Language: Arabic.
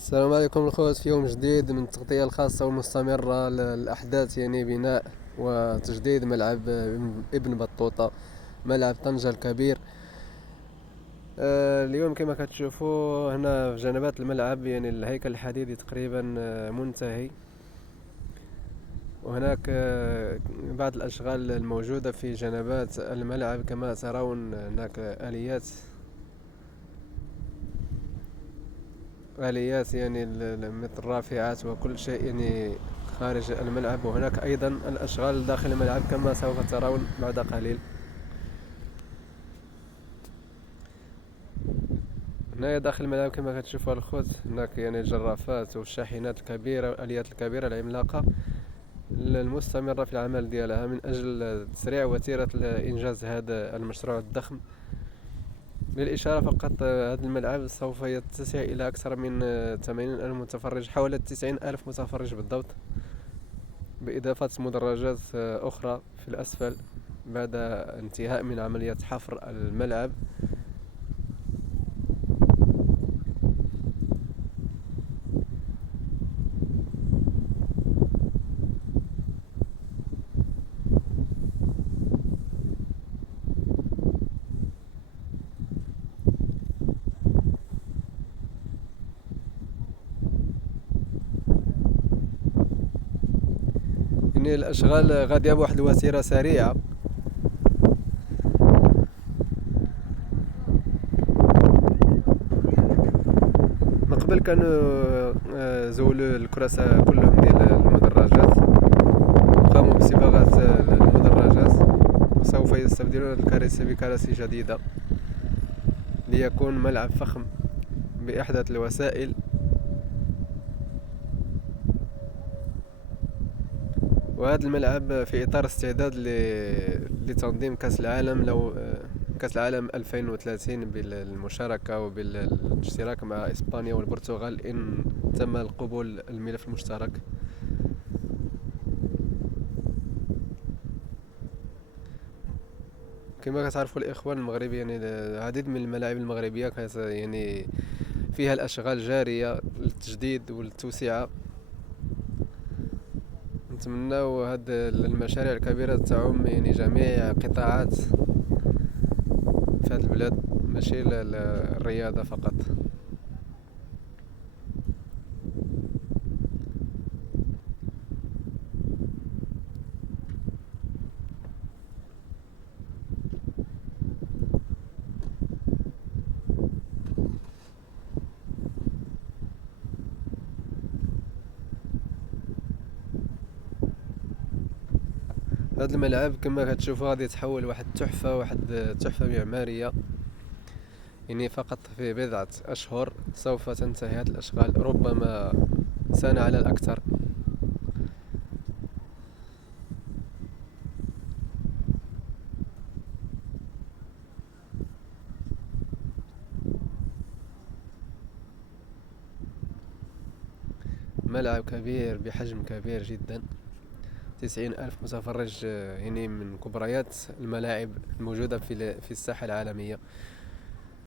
السلام عليكم الخوت، في يوم جديد من التغطية الخاصة والمستمرة للأحداث، بناء وتجديد ملعب ابن بطوطة، ملعب طنجة الكبير. اليوم كما كتشوفوا هنا في جنبات الملعب الهيكل الحديدي تقريبا منتهي. وهناك بعض الأشغال الموجودة في جنبات الملعب. كما ترون هناك آليات مثل الرافعات وكل شيء خارج الملعب. وهناك أيضا الأشغال داخل الملعب كما سوف ترون بعد قليل. هنا داخل الملعب كما كتشوفوا الخوت، هناك الجرافات والشاحنات الكبيرة والآليات الكبيرة العملاقة المستمرة في العمل ديالها من أجل تسريع وتيرة إنجاز هذا المشروع الضخم. للإشارة فقط، هذا الملعب سوف يتسع إلى أكثر من 80 ألف متفرج، حوالي 90 ألف متفرج بالضبط، بإضافة مدرجات أخرى في الأسفل بعد انتهاء من عملية حفر الملعب. الأشغال غادية بواحد الوتيرة سريعة. من قبل كانوا زولوا الكراسة كلهم ديال المدرجات، قاموا بصباغة المدرجات، وسوف يستبدلون الكراسي بكراسي جديدة ليكون ملعب فخم بأحدث الوسائل. وهذا الملعب في إطار استعداد لتنظيم كأس العالم، لو كأس العالم 2030 بالمشاركة وبالاشتراك مع إسبانيا والبرتغال إن تم القبول الملف المشترك. كما كتعرفوا الإخوان المغربيين، العديد من الملاعب المغربية فيها الأشغال جارية للتجديد والتوسعة. نتمنى هاد المشاريع الكبيرة تعم جميع قطاعات في هذه البلاد، ماشي للرياضة فقط. هذا الملعب كما كتشوفوا غادي يتحول واحد تحفة معمارية. فقط في بضعة أشهر سوف تنتهي هذه الأشغال، ربما سنة على الأكثر. ملعب كبير بحجم كبير جدا، 90 ألف متفرج، من كبريات الملاعب الموجودة في الساحة العالمية.